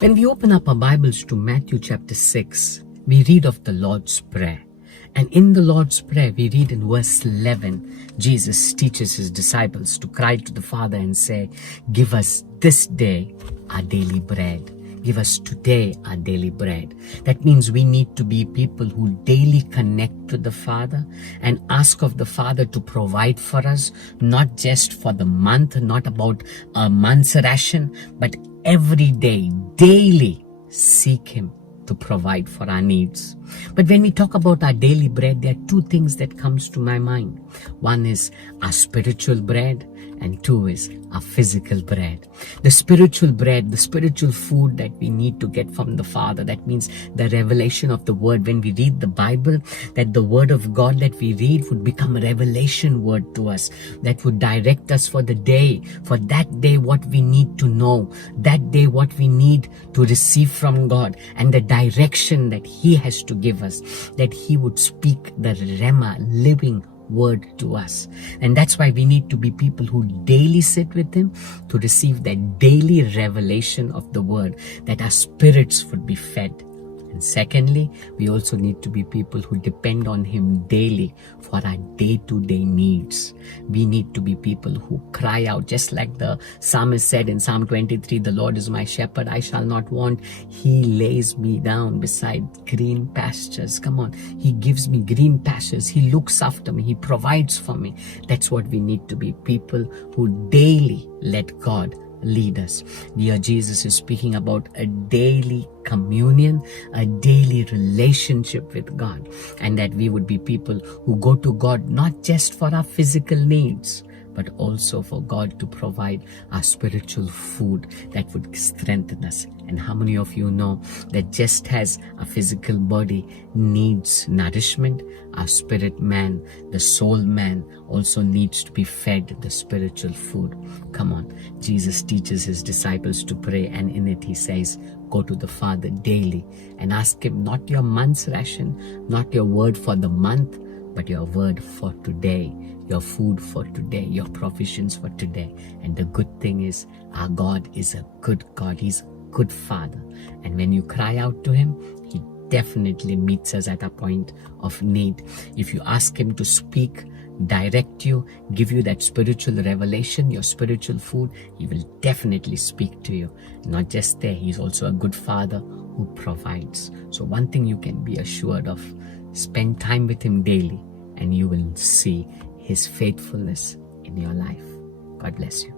When we open up our Bibles to Matthew chapter 6, we read of the Lord's Prayer. And in the Lord's Prayer, we read in verse 11, Jesus teaches his disciples to cry to the Father and say, "Give us this day our daily bread." Give us today our daily bread. That means we need to be people who daily connect to the Father and ask of the Father to provide for us, not just for the month, not about a month's ration, but every day, daily seek Him to provide for our needs. But when we talk about our daily bread, there are two things that comes to my mind. One is our spiritual bread, and two is our physical bread. The spiritual bread, the spiritual food that we need to get from the Father, that means the revelation of the Word. When we read the Bible, that the Word of God that we read would become a revelation word to us, that would direct us for the day, for that day what we need to know, that day what we need to receive from God, and the direction that He has to give us, that He would speak the Rema, living word to us. And that's why we need to be people who daily sit with Him to receive that daily revelation of the Word, that our spirits would be fed. And secondly, we also need to be people who depend on Him daily for our day-to-day needs. We need to be people who cry out, just like the psalmist said in Psalm 23, "The Lord is my shepherd, I shall not want. He lays me down beside green pastures." Come on, He gives me green pastures. He looks after me. He provides for me. That's what we need to be, people who daily let God lead us. Dear Jesus is speaking about a daily communion, a daily relationship with God, and that we would be people who go to God not just for our physical needs, but also for God to provide our spiritual food that would strengthen us. And how many of you know that just as a physical body needs nourishment, our spirit man, the soul man, also needs to be fed the spiritual food? Come on, Jesus teaches His disciples to pray, and in it He says, go to the Father daily and ask Him not your month's ration, not your word for the month, but your word for today, your food for today, your provisions for today. And the good thing is, our God is a good God. He's a good Father. And when you cry out to Him, He definitely meets us at a point of need. If you ask Him to speak, direct you, give you that spiritual revelation, your spiritual food, He will definitely speak to you. Not just there, He's also a good Father who provides. So one thing you can be assured of, spend time with Him daily, and you will see His faithfulness in your life. God bless you.